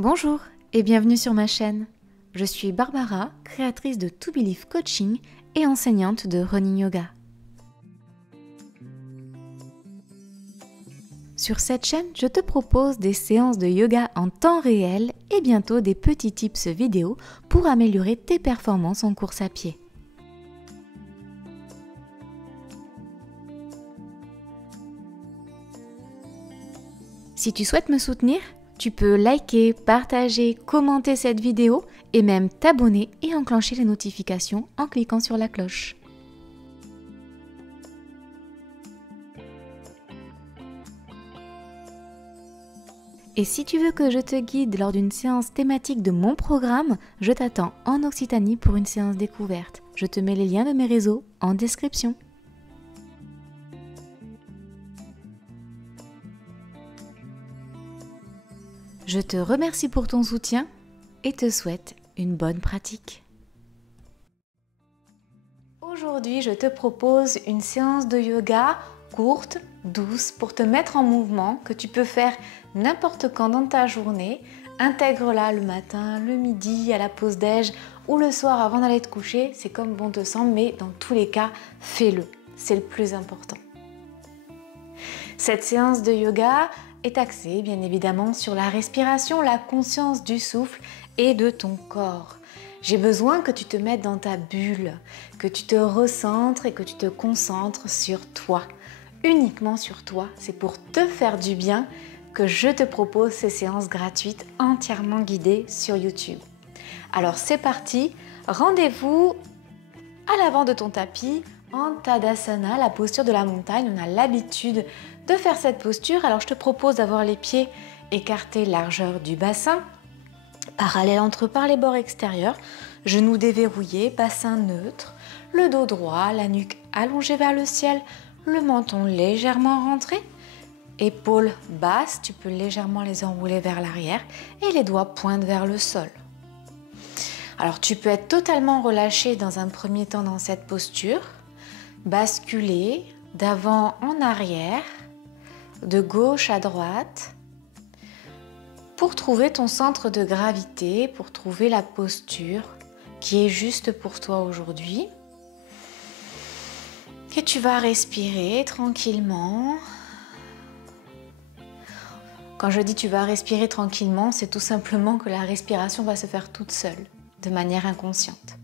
Bonjour et bienvenue sur ma chaîne. Je suis Barbara, créatrice de To Believe Coaching et enseignante de Running Yoga. Sur cette chaîne, je te propose des séances de yoga en temps réel et bientôt des petits tips vidéo pour améliorer tes performances en course à pied. Si tu souhaites me soutenir, tu peux liker, partager, commenter cette vidéo et même t'abonner et enclencher les notifications en cliquant sur la cloche. Et si tu veux que je te guide lors d'une séance thématique de mon programme, je t'attends en Occitanie pour une séance découverte. Je te mets les liens de mes réseaux en description. Je te remercie pour ton soutien et te souhaite une bonne pratique. Aujourd'hui, je te propose une séance de yoga courte, douce, pour te mettre en mouvement, que tu peux faire n'importe quand dans ta journée. Intègre-la le matin, le midi, à la pause déj ou le soir avant d'aller te coucher. C'est comme bon te semble, mais dans tous les cas, fais-le. C'est le plus important. Cette séance de yoga est axée bien évidemment sur la respiration, la conscience du souffle et de ton corps. J'ai besoin que tu te mettes dans ta bulle, que tu te recentres et que tu te concentres sur toi, uniquement sur toi. C'est pour te faire du bien que je te propose ces séances gratuites entièrement guidées sur YouTube. Alors c'est parti, rendez-vous à l'avant de ton tapis en Tadasana, la posture de la montagne. On a l'habitude de faire cette posture, alors je te propose d'avoir les pieds écartés largeur du bassin, parallèle entre eux par les bords extérieurs, genoux déverrouillés, bassin neutre, le dos droit, la nuque allongée vers le ciel, le menton légèrement rentré, épaules basses, tu peux légèrement les enrouler vers l'arrière et les doigts pointent vers le sol. Alors tu peux être totalement relâché dans un premier temps dans cette posture, basculer d'avant en arrière, de gauche à droite, pour trouver ton centre de gravité, pour trouver la posture qui est juste pour toi aujourd'hui. Et tu vas respirer tranquillement. Quand je dis tu vas respirer tranquillement, c'est tout simplement que la respiration va se faire toute seule, de manière inconsciente.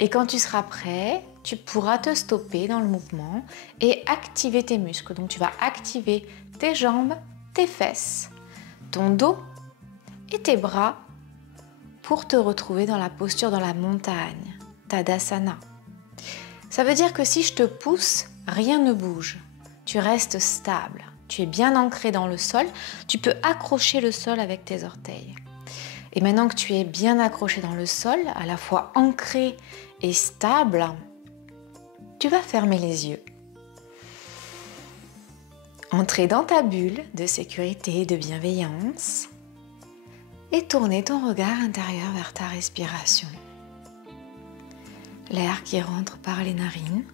Et quand tu seras prêt, tu pourras te stopper dans le mouvement et activer tes muscles. Donc tu vas activer tes jambes, tes fesses, ton dos et tes bras pour te retrouver dans la posture dans la montagne, Tadasana. Ça veut dire que si je te pousse, rien ne bouge. Tu restes stable. Tu es bien ancré dans le sol. Tu peux accrocher le sol avec tes orteils. Et maintenant que tu es bien accroché dans le sol, à la fois ancré et stable, tu vas fermer les yeux. Entrer dans ta bulle de sécurité et de bienveillance et tourner ton regard intérieur vers ta respiration. L'air qui rentre par les narines,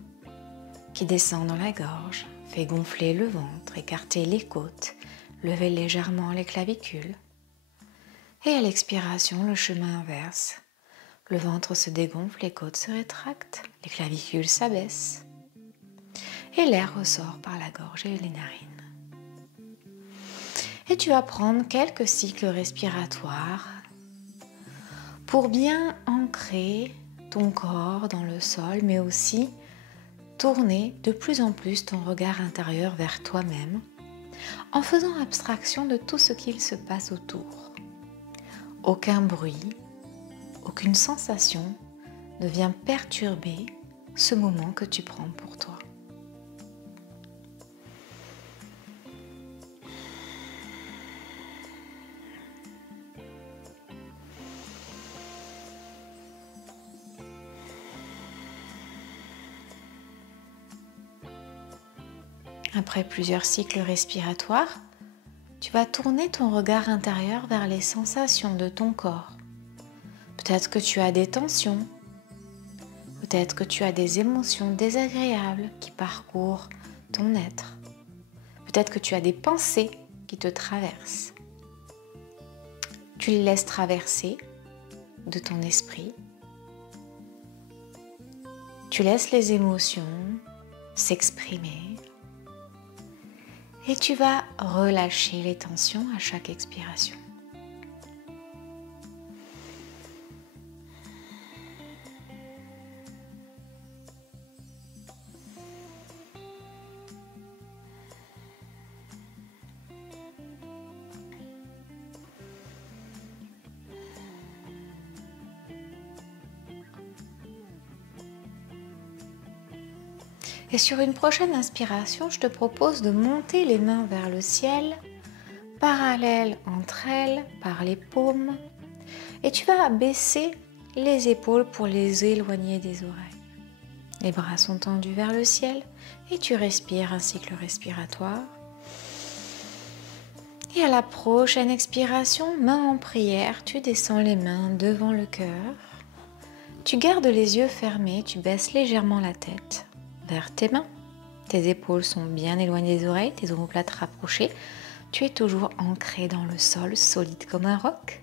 qui descend dans la gorge, fait gonfler le ventre, écarter les côtes, lever légèrement les clavicules. Et à l'expiration, le chemin inverse. Le ventre se dégonfle, les côtes se rétractent, les clavicules s'abaissent. Et l'air ressort par la gorge et les narines. Et tu vas prendre quelques cycles respiratoires pour bien ancrer ton corps dans le sol, mais aussi tourner de plus en plus ton regard intérieur vers toi-même en faisant abstraction de tout ce qu'il se passe autour. Aucun bruit, aucune sensation ne vient perturber ce moment que tu prends pour toi. Après plusieurs cycles respiratoires, tu vas tourner ton regard intérieur vers les sensations de ton corps. Peut-être que tu as des tensions, peut-être que tu as des émotions désagréables qui parcourent ton être. Peut-être que tu as des pensées qui te traversent. Tu les laisses traverser de ton esprit. Tu laisses les émotions s'exprimer et tu vas relâcher les tensions à chaque expiration. Et sur une prochaine inspiration, je te propose de monter les mains vers le ciel, parallèles entre elles, par les paumes. Et tu vas baisser les épaules pour les éloigner des oreilles. Les bras sont tendus vers le ciel et tu respires un cycle respiratoire. Et à la prochaine expiration, main en prière, tu descends les mains devant le cœur. Tu gardes les yeux fermés, tu baisses légèrement la tête vers tes mains. Tes épaules sont bien éloignées des oreilles, tes omoplates rapprochées. Tu es toujours ancré dans le sol, solide comme un roc.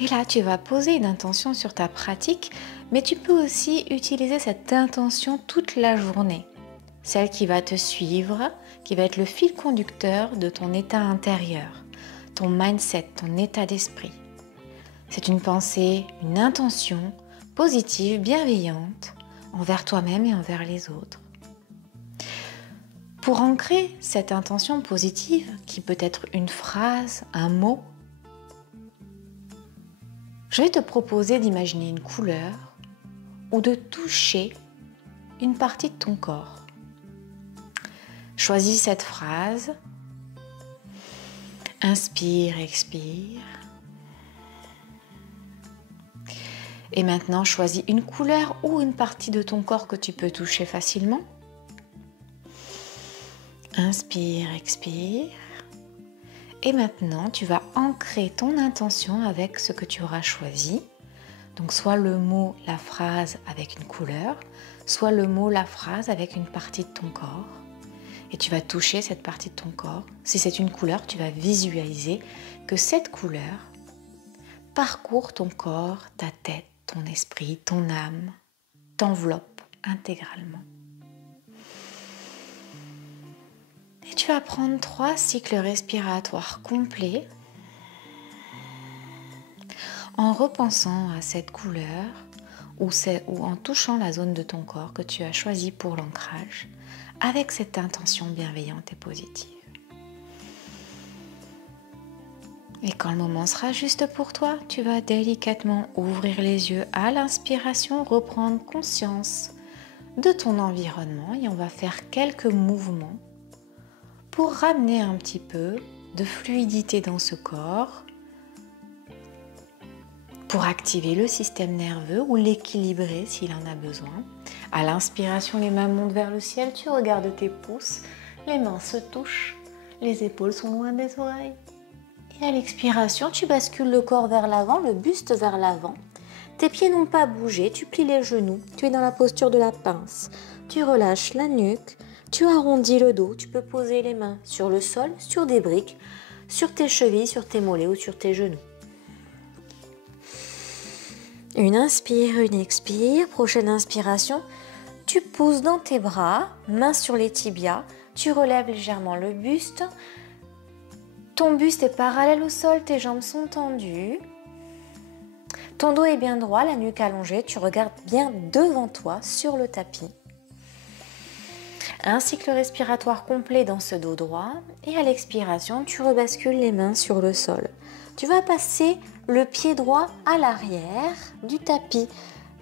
Et là, tu vas poser une intention sur ta pratique, mais tu peux aussi utiliser cette intention toute la journée. Celle qui va te suivre, qui va être le fil conducteur de ton état intérieur, ton mindset, ton état d'esprit. C'est une pensée, une intention positive, bienveillante, envers toi-même et envers les autres. Pour ancrer cette intention positive, qui peut être une phrase, un mot, je vais te proposer d'imaginer une couleur ou de toucher une partie de ton corps. Choisis cette phrase. Inspire, expire. Et maintenant, choisis une couleur ou une partie de ton corps que tu peux toucher facilement. Inspire, expire. Et maintenant, tu vas ancrer ton intention avec ce que tu auras choisi. Donc, soit le mot, la phrase avec une couleur, soit le mot, la phrase avec une partie de ton corps. Et tu vas toucher cette partie de ton corps. Si c'est une couleur, tu vas visualiser que cette couleur parcourt ton corps, ta tête, ton esprit, ton âme, t'enveloppe intégralement. Et tu vas prendre 3 cycles respiratoires complets en repensant à cette couleur ou en touchant la zone de ton corps que tu as choisie pour l'ancrage avec cette intention bienveillante et positive. Et quand le moment sera juste pour toi, tu vas délicatement ouvrir les yeux à l'inspiration, reprendre conscience de ton environnement et on va faire quelques mouvements pour ramener un petit peu de fluidité dans ce corps, pour activer le système nerveux ou l'équilibrer s'il en a besoin. À l'inspiration, les mains montent vers le ciel, tu regardes tes pouces, les mains se touchent, les épaules sont loin des oreilles. Et à l'expiration, tu bascules le corps vers l'avant, le buste vers l'avant. Tes pieds n'ont pas bougé, tu plies les genoux, tu es dans la posture de la pince. Tu relâches la nuque, tu arrondis le dos, tu peux poser les mains sur le sol, sur des briques, sur tes chevilles, sur tes mollets ou sur tes genoux. Une inspire, une expire. Prochaine inspiration, tu pousses dans tes bras, mains sur les tibias, tu relèves légèrement le buste. Ton buste est parallèle au sol, tes jambes sont tendues. Ton dos est bien droit, la nuque allongée, tu regardes bien devant toi sur le tapis. Un cycle respiratoire complet dans ce dos droit et à l'expiration, tu rebascules les mains sur le sol. Tu vas passer le pied droit à l'arrière du tapis.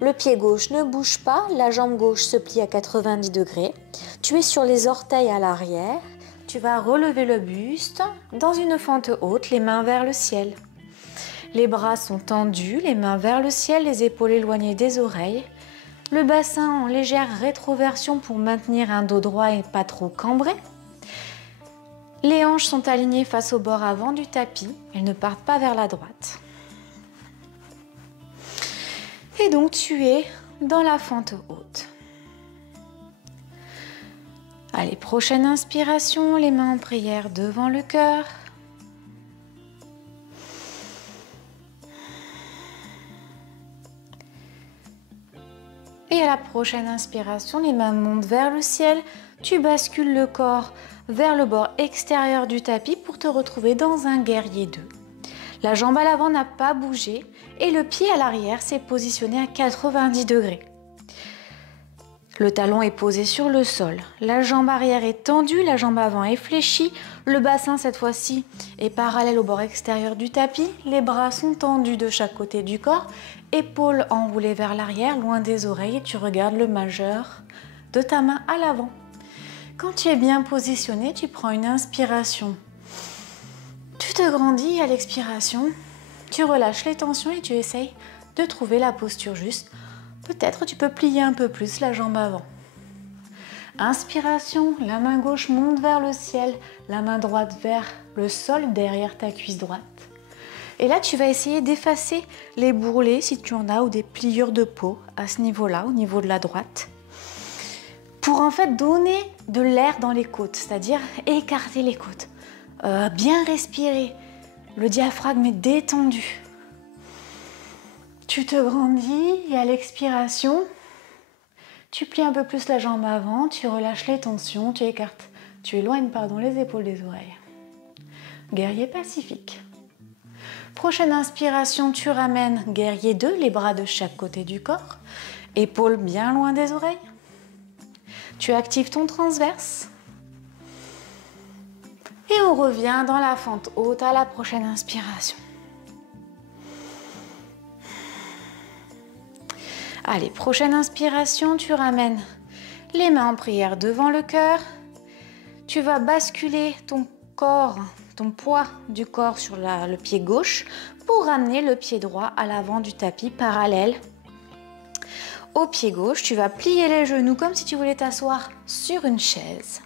Le pied gauche ne bouge pas, la jambe gauche se plie à 90 degrés. Tu es sur les orteils à l'arrière. Tu vas relever le buste dans une fente haute, les mains vers le ciel. Les bras sont tendus, les mains vers le ciel, les épaules éloignées des oreilles. Le bassin en légère rétroversion pour maintenir un dos droit et pas trop cambré. Les hanches sont alignées face au bord avant du tapis, elles ne partent pas vers la droite. Et donc tu es dans la fente haute. Allez, prochaine inspiration, les mains en prière devant le cœur. la prochaine inspiration, les mains montent vers le ciel. Tu bascules le corps vers le bord extérieur du tapis pour te retrouver dans un guerrier 2. La jambe à l'avant n'a pas bougé et le pied à l'arrière s'est positionné à 90 degrés. Le talon est posé sur le sol, la jambe arrière est tendue, la jambe avant est fléchie, le bassin cette fois-ci est parallèle au bord extérieur du tapis, les bras sont tendus de chaque côté du corps, épaules enroulées vers l'arrière, loin des oreilles, et tu regardes le majeur de ta main à l'avant. Quand tu es bien positionné, tu prends une inspiration. Tu te grandis à l'expiration, tu relâches les tensions et tu essayes de trouver la posture juste. Peut-être tu peux plier un peu plus la jambe avant. Inspiration, la main gauche monte vers le ciel, la main droite vers le sol derrière ta cuisse droite. Et là, tu vas essayer d'effacer les bourrelets si tu en as ou des pliures de peau à ce niveau-là, au niveau de la droite. Pour en fait donner de l'air dans les côtes, c'est-à-dire écarter les côtes. Bien respirer, le diaphragme est détendu. Tu te grandis et à l'expiration, tu plies un peu plus la jambe avant, tu relâches les tensions, tu éloignes les épaules des oreilles. Guerrier pacifique. Prochaine inspiration, tu ramènes guerrier 2, les bras de chaque côté du corps, épaules bien loin des oreilles. Tu actives ton transverse. Et on revient dans la fente haute à la prochaine inspiration. Allez, prochaine inspiration, tu ramènes les mains en prière devant le cœur. Tu vas basculer ton corps, ton poids du corps sur le pied gauche pour ramener le pied droit à l'avant du tapis parallèle au pied gauche. Tu vas plier les genoux comme si tu voulais t'asseoir sur une chaise.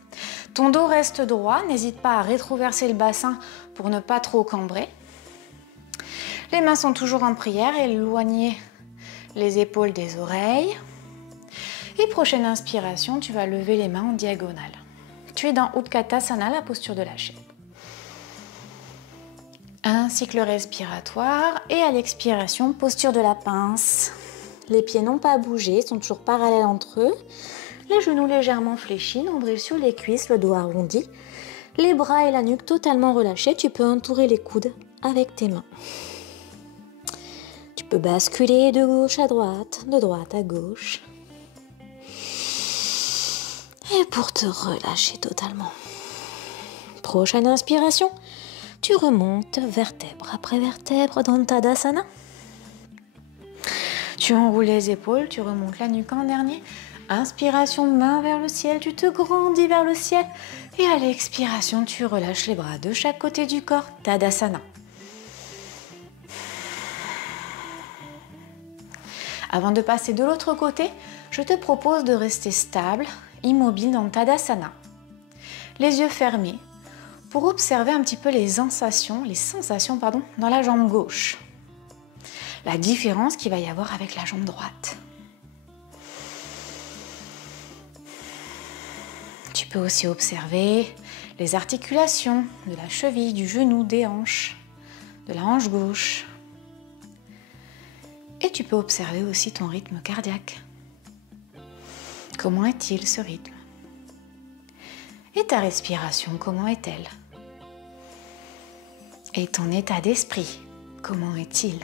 Ton dos reste droit, n'hésite pas à rétroverser le bassin pour ne pas trop cambrer. Les mains sont toujours en prière, éloignez les épaules des oreilles. Et prochaine inspiration, tu vas lever les mains en diagonale. Tu es dans Utkatasana, la posture de la chaise. Un cycle respiratoire et à l'expiration, posture de la pince. Les pieds n'ont pas bougé, sont toujours parallèles entre eux. Les genoux légèrement fléchis, nombril sur les cuisses, le dos arrondi. Les bras et la nuque totalement relâchés. Tu peux entourer les coudes avec tes mains. Tu peux basculer de gauche à droite, de droite à gauche. Et pour te relâcher totalement. Prochaine inspiration, tu remontes vertèbre après vertèbre dans Tadasana. Tu enroules les épaules, tu remontes la nuque en dernier. Inspiration, main vers le ciel, tu te grandis vers le ciel. Et à l'expiration, tu relâches les bras de chaque côté du corps, Tadasana. Avant de passer de l'autre côté, je te propose de rester stable, immobile dans Tadasana. Les yeux fermés pour observer un petit peu les sensations dans la jambe gauche. La différence qu'il va y avoir avec la jambe droite. Tu peux aussi observer les articulations de la cheville, du genou, des hanches, de la hanche gauche. Et tu peux observer aussi ton rythme cardiaque. Comment est-il ce rythme? Et ta respiration, comment est-elle? Et ton état d'esprit, comment est-il?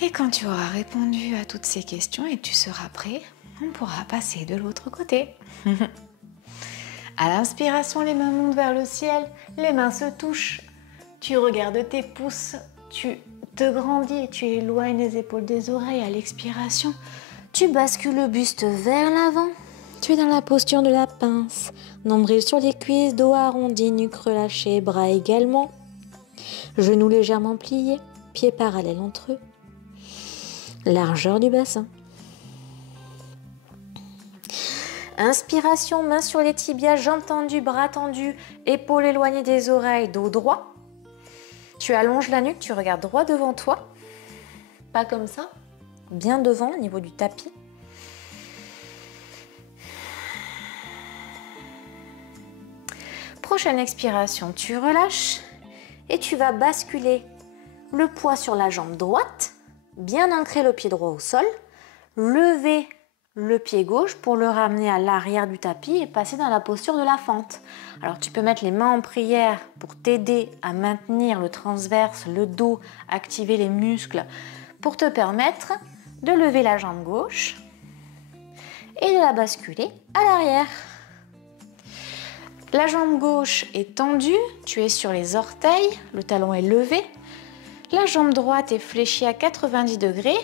Et quand tu auras répondu à toutes ces questions et que tu seras prêt, on pourra passer de l'autre côté. À l'inspiration, les mains montent vers le ciel, les mains se touchent. Tu regardes tes pouces, tu te grandis, tu éloignes les épaules des oreilles. À l'expiration, tu bascules le buste vers l'avant. Tu es dans la posture de la pince. Nombril sur les cuisses, dos arrondi, nuque relâchée, bras également. Genoux légèrement pliés, pieds parallèles entre eux. Largeur du bassin. Inspiration, main sur les tibias, jambes tendues, bras tendus, épaules éloignées des oreilles, dos droit. Tu allonges la nuque, tu regardes droit devant toi. Pas comme ça, bien devant au niveau du tapis. Prochaine expiration, tu relâches et tu vas basculer le poids sur la jambe droite bien ancrer le pied droit au sol, lever le pied gauche pour le ramener à l'arrière du tapis et passer dans la posture de la fente. Alors tu peux mettre les mains en prière pour t'aider à maintenir le transverse, le dos, activer les muscles pour te permettre de lever la jambe gauche et de la basculer à l'arrière. La jambe gauche est tendue, tu es sur les orteils, le talon est levé. La jambe droite est fléchie à 90 degrés,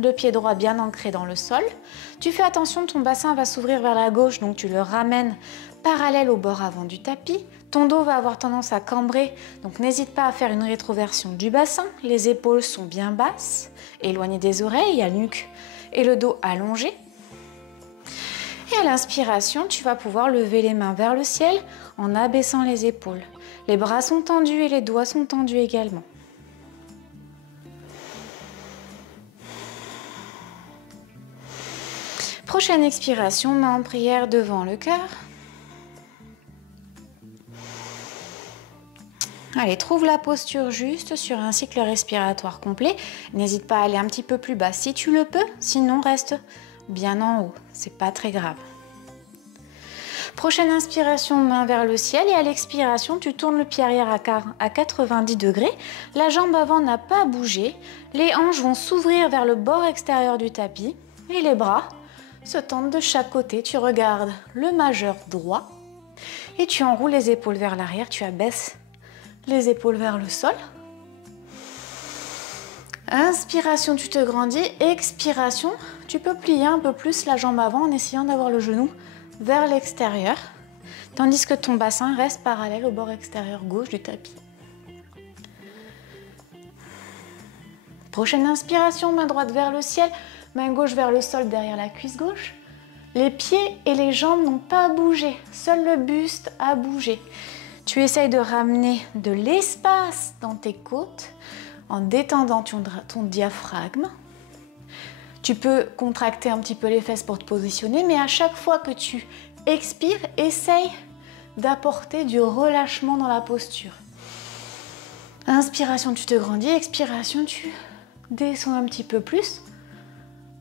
le pied droit bien ancré dans le sol. Tu fais attention, ton bassin va s'ouvrir vers la gauche, donc tu le ramènes parallèle au bord avant du tapis. Ton dos va avoir tendance à cambrer, donc n'hésite pas à faire une rétroversion du bassin. Les épaules sont bien basses, éloignées des oreilles, la nuque et le dos allongés. Et à l'inspiration, tu vas pouvoir lever les mains vers le ciel en abaissant les épaules. Les bras sont tendus et les doigts sont tendus également. Prochaine expiration, main en prière devant le cœur. Allez, trouve la posture juste sur un cycle respiratoire complet. N'hésite pas à aller un petit peu plus bas si tu le peux, sinon reste bien en haut, c'est pas très grave. Prochaine inspiration, main vers le ciel et à l'expiration, tu tournes le pied arrière à 90 degrés. La jambe avant n'a pas bougé. Les hanches vont s'ouvrir vers le bord extérieur du tapis et les bras se tendent de chaque côté. Tu regardes le majeur droit et tu enroules les épaules vers l'arrière. Tu abaisses les épaules vers le sol. Inspiration, tu te grandis. Expiration, tu peux plier un peu plus la jambe avant en essayant d'avoir le genou vers l'extérieur, tandis que ton bassin reste parallèle au bord extérieur gauche du tapis. Prochaine inspiration, main droite vers le ciel, main gauche vers le sol derrière la cuisse gauche. Les pieds et les jambes n'ont pas bougé, seul le buste a bougé. Tu essayes de ramener de l'espace dans tes côtes en détendant ton diaphragme. Tu peux contracter un petit peu les fesses pour te positionner, mais à chaque fois que tu expires, essaye d'apporter du relâchement dans la posture. Inspiration, tu te grandis. Expiration, tu descends un petit peu plus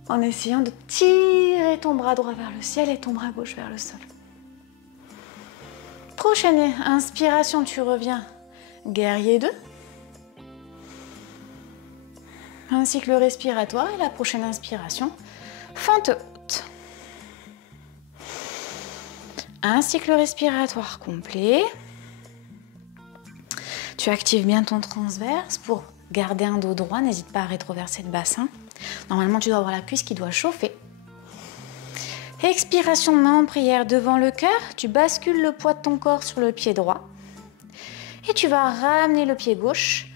en essayant de tirer ton bras droit vers le ciel et ton bras gauche vers le sol. Prochaine inspiration, tu reviens guerrier 2. Un cycle respiratoire et la prochaine inspiration, fente haute. Un cycle respiratoire complet. Tu actives bien ton transverse pour garder un dos droit. N'hésite pas à rétroverser le bassin. Normalement, tu dois avoir la cuisse qui doit chauffer. Expiration, main en prière devant le cœur. Tu bascules le poids de ton corps sur le pied droit. Et tu vas ramener le pied gauche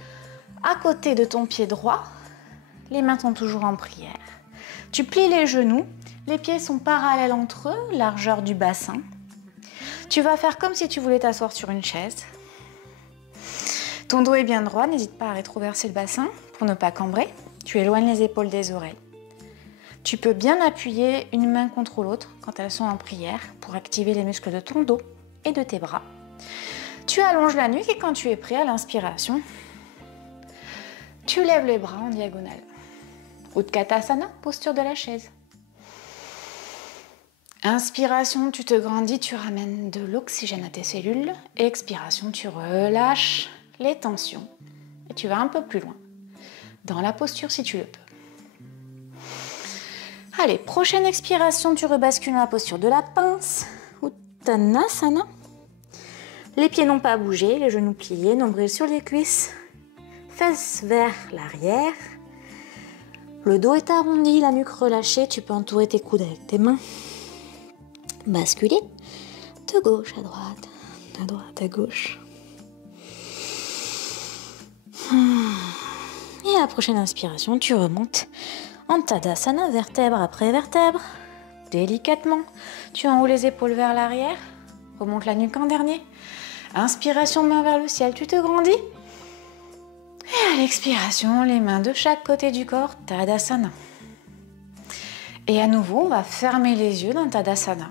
à côté de ton pied droit. Les mains sont toujours en prière. Tu plies les genoux, les pieds sont parallèles entre eux, largeur du bassin. Tu vas faire comme si tu voulais t'asseoir sur une chaise. Ton dos est bien droit, n'hésite pas à rétroverser le bassin pour ne pas cambrer. Tu éloignes les épaules des oreilles. Tu peux bien appuyer une main contre l'autre quand elles sont en prière pour activer les muscles de ton dos et de tes bras. Tu allonges la nuque et quand tu es prêt à l'inspiration, tu lèves les bras en diagonale. Utkatasana, posture de la chaise. Inspiration, tu te grandis, tu ramènes de l'oxygène à tes cellules. Expiration, tu relâches les tensions et tu vas un peu plus loin dans la posture si tu le peux. Allez, prochaine expiration, tu rebascules dans la posture de la pince. Uttanasana. Les pieds n'ont pas bougé, les genoux pliés, nombril sur les cuisses. Fesses vers l'arrière. Le dos est arrondi, la nuque relâchée. Tu peux entourer tes coudes avec tes mains. Basculer de gauche à droite à gauche. Et à la prochaine inspiration, tu remontes en Tadasana, vertèbre après vertèbre. Délicatement, tu enroules les épaules vers l'arrière. Remonte la nuque en dernier. Inspiration, main vers le ciel, tu te grandis. Et à l'expiration, les mains de chaque côté du corps, Tadasana. Et à nouveau, on va fermer les yeux dans Tadasana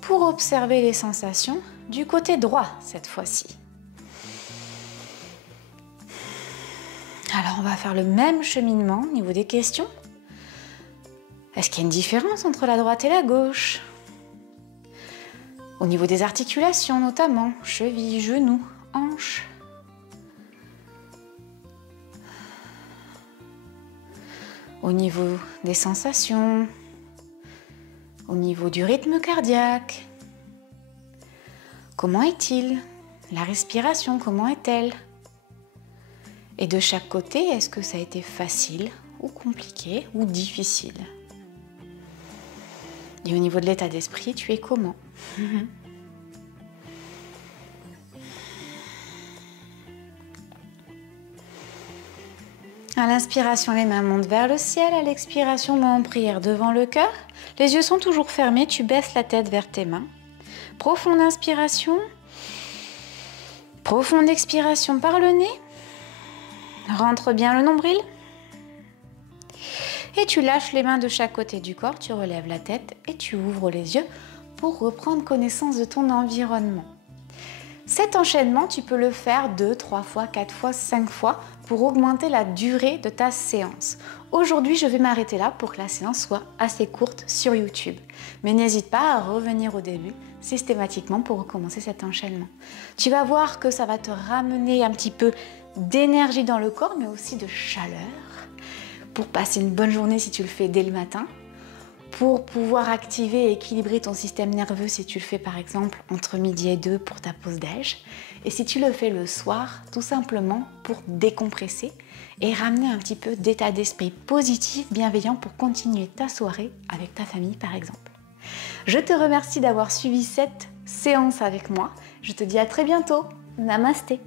pour observer les sensations du côté droit cette fois-ci. Alors on va faire le même cheminement au niveau des questions. Est-ce qu'il y a une différence entre la droite et la gauche? Au niveau des articulations notamment, cheville, genou, hanche. Au niveau des sensations, au niveau du rythme cardiaque. Comment est-il? La respiration, comment est-elle? Et de chaque côté, est-ce que ça a été facile ou compliqué ou difficile? Et au niveau de l'état d'esprit, tu es comment? À l'inspiration, les mains montent vers le ciel. À l'expiration, main en prière devant le cœur. Les yeux sont toujours fermés, tu baisses la tête vers tes mains. Profonde inspiration. Profonde expiration par le nez. Rentre bien le nombril. Et tu lâches les mains de chaque côté du corps, tu relèves la tête et tu ouvres les yeux pour reprendre connaissance de ton environnement. Cet enchaînement, tu peux le faire 2, 3 fois, 4 fois, 5 fois pour augmenter la durée de ta séance. Aujourd'hui, je vais m'arrêter là pour que la séance soit assez courte sur YouTube. Mais n'hésite pas à revenir au début systématiquement pour recommencer cet enchaînement. Tu vas voir que ça va te ramener un petit peu d'énergie dans le corps, mais aussi de chaleur pour passer une bonne journée si tu le fais dès le matin, pour pouvoir activer et équilibrer ton système nerveux si tu le fais par exemple entre midi et 2 pour ta pause déj, et si tu le fais le soir, tout simplement pour décompresser et ramener un petit peu d'état d'esprit positif, bienveillant pour continuer ta soirée avec ta famille par exemple. Je te remercie d'avoir suivi cette séance avec moi. Je te dis à très bientôt. Namasté.